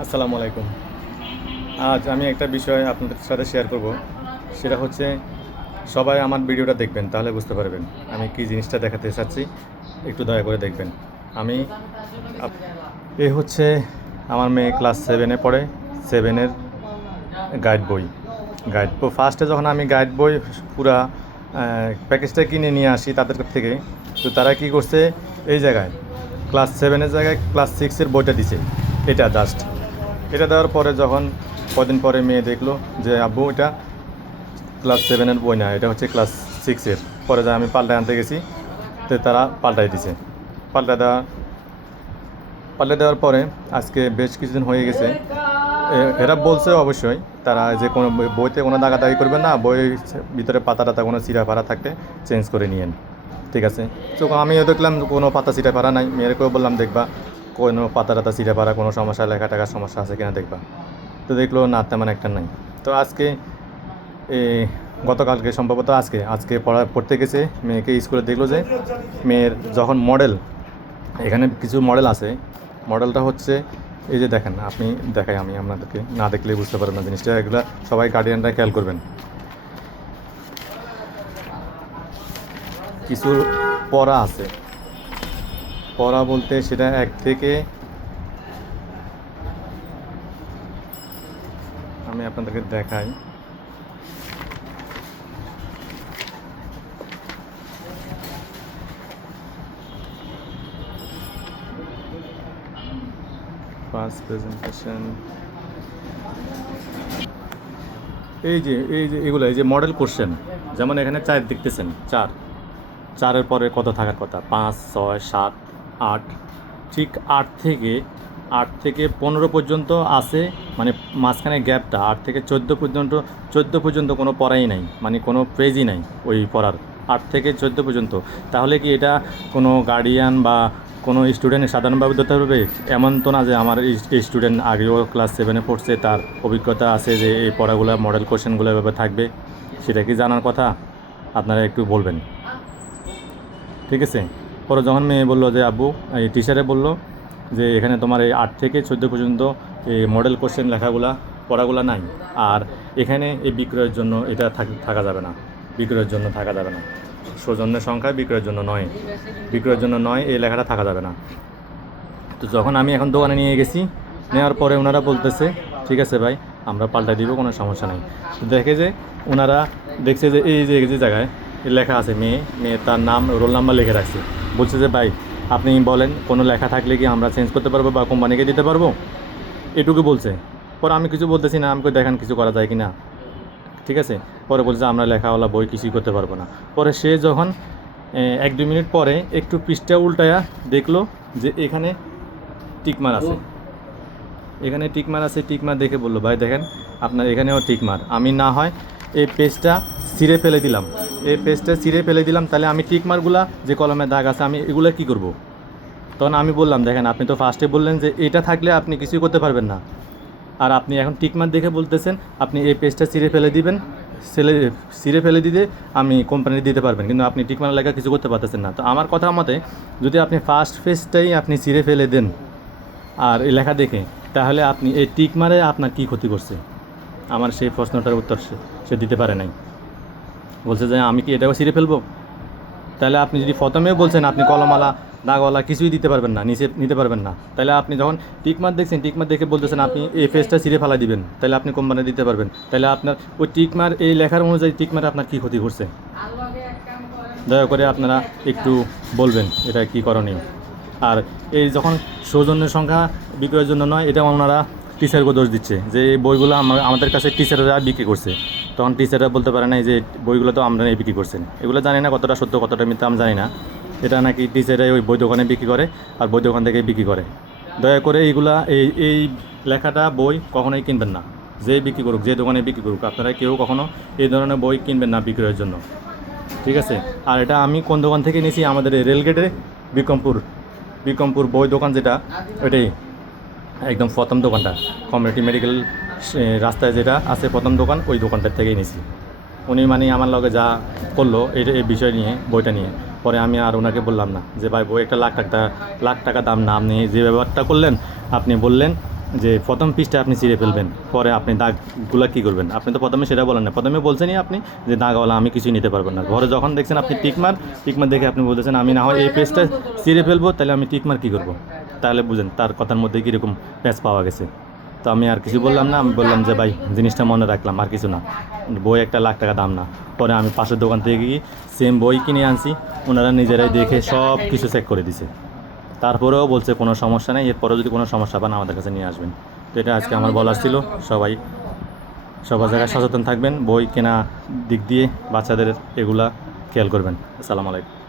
আসসালামু আলাইকুম। আজ আমি একটা বিষয় আপনাদের সাথে শেয়ার করব। সেটা হচ্ছে সবাই আমার ভিডিওটা দেখবেন, তাহলে বুঝতে পারবেন আমি কী জিনিসটা দেখাতে চাচ্ছি। একটু দয়া করে দেখবেন। আমি আপ এই হচ্ছে আমার মেয়ে ক্লাস 7-এ পড়ে। 7-এর গাইড বই। ফার্স্টে যখন আমি গাইড বই পুরা প্যাকেজটা কিনে নিয়ে আসি তাদের থেকে, তো তারা কী করছে, এই জায়গায় ক্লাস 7-এর জায়গায় ক্লাস 6-এর বইটা দিছে। এটা জাস্ট এটা দেওয়ার পরে যখন কদিন পরে মেয়ে দেখলো যে আব্বু এটা ক্লাস 7-এর বই না, এটা হচ্ছে ক্লাস 6-এর। পরে যা আমি পাল্টায় আনতে গেছি, তো তারা পাল্টাই দিছে। পাল্টা দেওয়া পাল্টে দেওয়ার পরে আজকে বেশ কিছুদিন হয়ে গেছে। এরা বলছে অবশ্যই তারা যে কোনো বইতে কোনো দাগাদাগি করবেন না, বইয়ের ভিতরে পাতা টাতা কোনো চিরা ফাড়া থাকলে চেঞ্জ করে নিয়েন, ঠিক আছে। তো আমিও দেখলাম কোনো পাতা চিরা ফাড়া নাই। মেয়েরকেও বললাম দেখবা কোনো পাতা টাতা চিরা ফাড়া কোনো সমস্যা, লেখা টাকার সমস্যা আছে কিনা দেখবা। তো দেখলো না, তেমন একটা নাই। তো আজকে গতকালকে সম্ভবত আজকে আজকে পড়তে গেছে মেয়েকে স্কুলে, দেখলো যে মেয়ের যখন মডেল, এখানে কিছু মডেল আছে। মডেলটা হচ্ছে এই যে দেখেন, আপনি দেখাই আমি আপনাদেরকে, না দেখলে বুঝতে পারবেন না জিনিসটা। এগুলো সবাই গার্ডিয়ানরা খেয়াল করবেন। কিছু পড়া আছে, পড়া বলতে সেটা এক থেকে, আমি আপনাদেরকে দেখাই। ফার্স্ট প্রেজেন্টেশন, এই যে এগুলো, এই যে মডেল কোশ্চেন, যেমন এখানে 4 দেখতেছেন, 4-এর পরে কত থাকার কথা, 5, 6, 7, 8। ঠিক 8 থেকে 15 পর্যন্ত আছে, মানে মাঝখানে গ্যাপটা 8 থেকে 14 পর্যন্ত কোনো পড়াই নাই, মানে কোনো পেজই নাই ওই পড়ার। 8 থেকে 14 পর্যন্ত। তাহলে কি এটা কোনো গার্ডিয়ান বা কোনো স্টুডেন্ট সাধারণভাবে ধরতে পারবে? এমন তো না যে আমার এই স্টুডেন্ট আগেও ক্লাস 7-এ পড়ছে, তার অভিজ্ঞতা আছে যে এই পড়াগুলো মডেল কোশ্চেনগুলো এভাবে থাকবে। সেটা কি জানার কথা? আপনারা একটু বলবেন, ঠিক আছে। পরে যখন মেয়ে বললো যে আব্বু, এই টিচারে বললো যে এখানে তোমার এই 8 থেকে 14 পর্যন্ত এই মডেল কোশ্চেন লেখাগুলা পড়াগুলা নাই, আর এখানে এই বিক্রয়ের জন্য এটা থাকা যাবে না, বিক্রয়ের জন্য থাকা যাবে না, সৌজন্যের সংখ্যায় বিক্রয়ের জন্য নয়, বিক্রয়ের জন্য নয়, এই লেখাটা থাকা যাবে না। তো যখন আমি এখন দোকানে নিয়ে গেছি, নেওয়ার পরে ওনারা বলতেছে ঠিক আছে ভাই, আমরা পাল্টা দিব, কোনো সমস্যা নেই। তো দেখে যে ওনারা দেখছে যে এই যে জায়গায় লেখা আছে মেয়ে তার নাম, রোল নাম্বার লিখে রাখছে। বলছে যে ভাই আপনি বলেন কোনো লেখা থাকলে কি আমরা চেঞ্জ করতে পারবো বা কোম্পানিকে দিতে পারবো, এটুকু বলছে। পরে আমি কিছু বলতেছি না, আমাকে দেখেন কিছু করা যায় কি না, ঠিক আছে। পরে বলছে আমরা লেখাওয়ালা বই কিছুই করতে পারবো না। পরে সে যখন 1-2 মিনিট পরে একটু পৃষ্ঠা উল্টায়া দেখলো যে এখানে টিকমার আছে, এখানে টিকমার আছে। টিকমার দেখে বললো ভাই দেখেন আপনার এখানেও টিকমার, আমি না হয় এই পেজটা ছিঁড়ে ফেলে দিলাম, এই পেজটা ছিঁড়ে ফেলে দিলাম, তাহলে আমি টিকমারগুলা যে কলমে দাগ আছে আমি এগুলো কী করব? তখন আমি বললাম দেখেন আপনি তো ফার্স্টে বললেন যে এটা থাকলে আপনি কিছুই করতে পারবেন না, আর আপনি এখন টিকমার দেখে বলতেছেন আপনি এই পেজটা ছিঁড়ে ফেলে দিবেন, ছিঁড়ে ফেলে দিতে আমি কোম্পানি দিতে পারবেন, কিন্তু আপনি টিকমার লেখা কিছু করতে পারতেছেন না। তো আমার কথা মতে যদি আপনি ফার্স্ট পেজটাই আপনি ছিঁড়ে ফেলে দেন আর এই লেখা দেখে, তাহলে আপনি এই টিকমারে আপনার কী ক্ষতি করছে? আমার সেই প্রশ্নটার উত্তর সে দিতে পারে নাই। বলছে যে আমি কি এটাও ছিঁড়ে ফেলবো? তাহলে আপনি যদি প্রথমেও বলছেন আপনি কলমওয়ালা দাগওয়ালা কিছুই দিতে পারবেন না, নিতে পারবেন না, তাহলে আপনি যখন টিকমার দেখছেন, টিকমার দেখে বলতেছেন আপনি এই পেজটা ছিঁড়ে ফেলা দিবেন, তাহলে আপনি কোম্পানি দিতে পারবেন, তাহলে আপনার ওই টিকমার এই লেখার অনুযায়ী টিকমারে আপনার কী ক্ষতি করছে? দয়া করে আপনারা একটু বলবেন এটা কী করণীয়। আর এই যখন সৌজন্যের সংখ্যা বিক্রয়ের জন্য নয়, এটা ওনারা টিচারকে দোষ দিচ্ছে যে এই বইগুলো আমাদের কাছে টিচাররা বিক্রি করছে। তখন টিচাররা বলতে পারে না যে বইগুলো তো আমরা বিক্রি করছেন। এগুলো জানি না কতটা সত্য কতটা মিথ্যা আমি জানি না। এটা নাকি টিচাররাই ওই বই দোকানে বিক্রি করে আর বই দোকান থেকে বিক্রি করে। দয়া করে এইগুলা এই লেখাটা বই কখনোই কিনবেন না। যে বিক্রি করুক, যে দোকানে বিক্রি করুক, আপনারা কেউ কখনও এই ধরনের বই কিনবেন না বিক্রয়ের জন্য, ঠিক আছে। আর এটা আমি কোন দোকান থেকে নিয়েছি, আমাদের এই রেলগেটে বিক্রমপুর বই দোকান যেটা, ওইটাই একদম প্রথম দোকানটা, কমিউনিটি মেডিকেল রাস্তায় যেটা আছে প্রথম দোকান, ওই দোকানটার থেকেই নিয়েছি। উনি মানে আমার লগে যা করলো এই বিষয় নিয়ে, বইটা নিয়ে, পরে আমি আর ওনাকে বললাম না যে ভাই বই একটা লাখ টাকা দাম না, আপনি যে ব্যাপারটা করলেন, আপনি বললেন যে প্রথম পিসটা আপনি ছিঁড়ে ফেলবেন, পরে আপনি দাগগুলা কী করবেন? আপনি তো প্রথমে সেটা বলেন না, প্রথমে বলছেনই আপনি যে দাগওয়ালা আমি কিছুই নিতে পারবেন না। ঘরে যখন দেখছেন আপনি টিকমার দেখে আপনি বলতেছেন আমি না হয় এই পেজটা ছিঁড়ে ফেলবো, তাহলে আমি টিকমার কী করবো? তাহলে বুঝেন তার কথার মধ্যে কীরকম প্যাচ পাওয়া গেছে। তো আমি আর কিছু বললাম না, আমি বললাম যে ভাই জিনিসটা মনে রাখলাম, আর কিছু না, বই 1,00,000 টাকা দাম না। পরে আমি পাশের দোকান থেকে গিয়ে সেম বই কিনে আনছি, ওনারা নিজেরাই দেখে সব কিছু চেক করে দিছে। তারপরেও বলছে কোনো সমস্যা নেই, এরপরেও যদি কোনো সমস্যা পান আমাদের কাছে নিয়ে আসবেন। তো এটা আজকে আমার বলার ছিল। সবাই সবার জায়গায় সচেতন থাকবেন, বই কেনা দিক দিয়ে বাচ্চাদের এগুলা খেয়াল করবেন। আসসালামু আলাইকুম।